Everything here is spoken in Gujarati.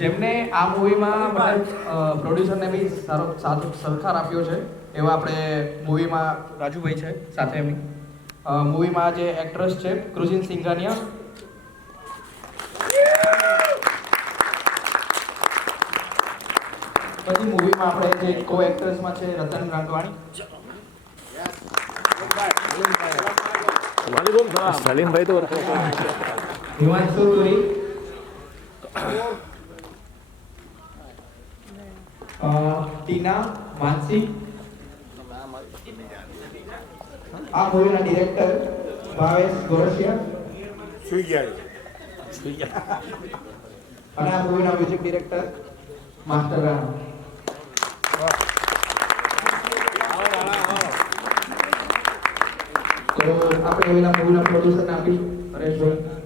જેમને આ મૂવીમાં મતલબ પ્રોડ્યુસરને બી સારો સહકાર આપ્યો છે એવા આપણે મૂવીમાં રાજુભાઈ છે સાથે એમની મૂવીમાં જે એક્ટ્રેસ છે કૃષિન સિંઘાનિયા, પછી મૂવીમાં આપણે જે કો એક્ટ્રેસમાં છે રતન રાંધવાણી, સલીમભાઈ તો હિમાંશુ પુરી, ટીના માનસી, આ મૂવીના ડિરેક્ટર ભાવેશ ગોરસિયા અને આ મૂવીના મ્યુઝિક ડિરેક્ટર માસ્ટર રાણા. તો આપણે એના મૂવીના પ્રોડ્યુસરને આપી હરેશભાઈ.